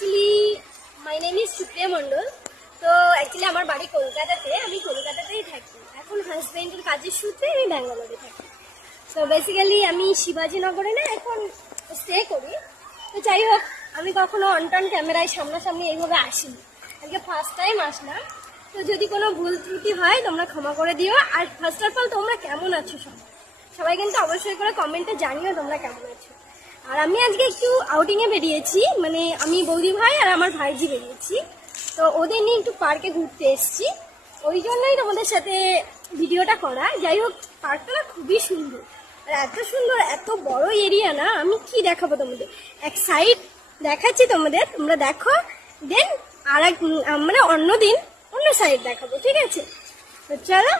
Actually my name is Supriya Mondal. তো actually আমার বাড়ি কলকাতাতে, আমি কলকাতাতেই থাকি। এখন হাজব্যান্ডের কাজের সূত্রে আমি ব্যাঙ্গালোরে থাকি। তো বেসিক্যালি আমি শিবাজীনগরে না এখন স্টে করি। তো যাই হোক, আমি কখনো অন ক্যামেরায় সামনাসামনি এইভাবে আসিনি, আজকে ফার্স্ট টাইম আসলাম। তো যদি কোনো ভুল ত্রুটি হয় তোমরা ক্ষমা করে দিও। আর ফার্স্ট অফ অল তোমরা কেমন আছো সবাই কিন্তু অবশ্যই করে কমেন্টে জানিও তোমরা কেমন আছো। আর আমি আজকে একটু আউটিংয়ে বেরিয়েছি, মানে আমি বৌদি ভাই আর আমার ভাইজি বেরিয়েছি। তো ওদের নিয়ে একটু পার্কে ঘুরতে এসেছি, ওই জন্যই তোমাদের সাথে ভিডিওটা করা। যাই হোক, পার্কটা না খুবই সুন্দর, আর এত সুন্দর, এত বড় এরিয়া না, আমি কি দেখাবো তোমাদের। এক সাইড দেখাচ্ছি তোমাদের, তোমরা দেখো, দেন আর এক মানে অন্যদিন অন্য সাইড দেখাবো, ঠিক আছে? তো চলো,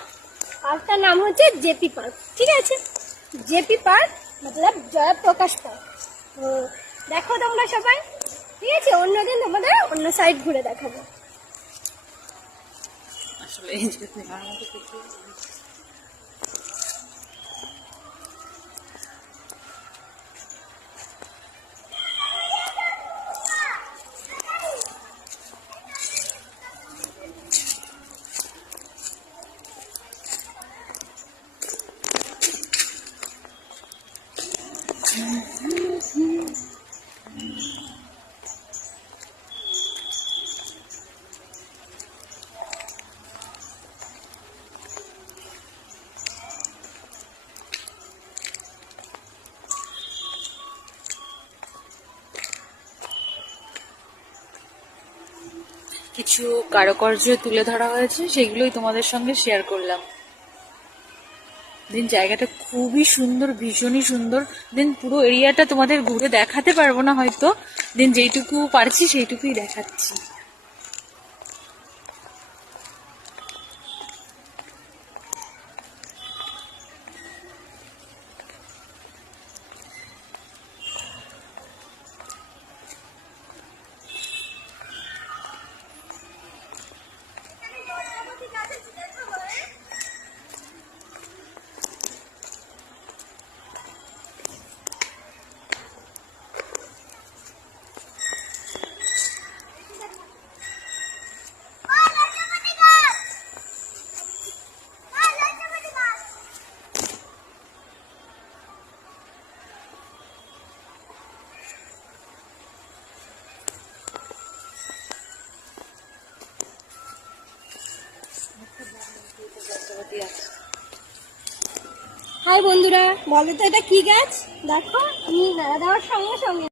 পার্কটার নাম হচ্ছে জেপি পার্ক, ঠিক আছে? জেপি পার্ক মতলব জয়প্রকাশ পার্ক। তো দেখো তোমরা সবাই, ঠিক আছে? অন্যদিন তোমাদের অন্য সাইড ঘুরে দেখাবো। আসলে কিছু কারুকার্য তুলে ধরা হয়েছে, সেগুলোই তোমাদের সঙ্গে শেয়ার করলাম। দেন জায়গাটা খুবই সুন্দর, ভীষণই সুন্দর। দেন পুরো এরিয়াটা তোমাদের ঘুরে দেখাতে পারবো না হয়তো, দেন যেইটুকু পারছি সেইটুকুই দেখাচ্ছি। হাই বন্ধুরা, বলো তো এটা কি গাছ? দেখো, আমি নাড়া দেওয়ার সঙ্গে সঙ্গে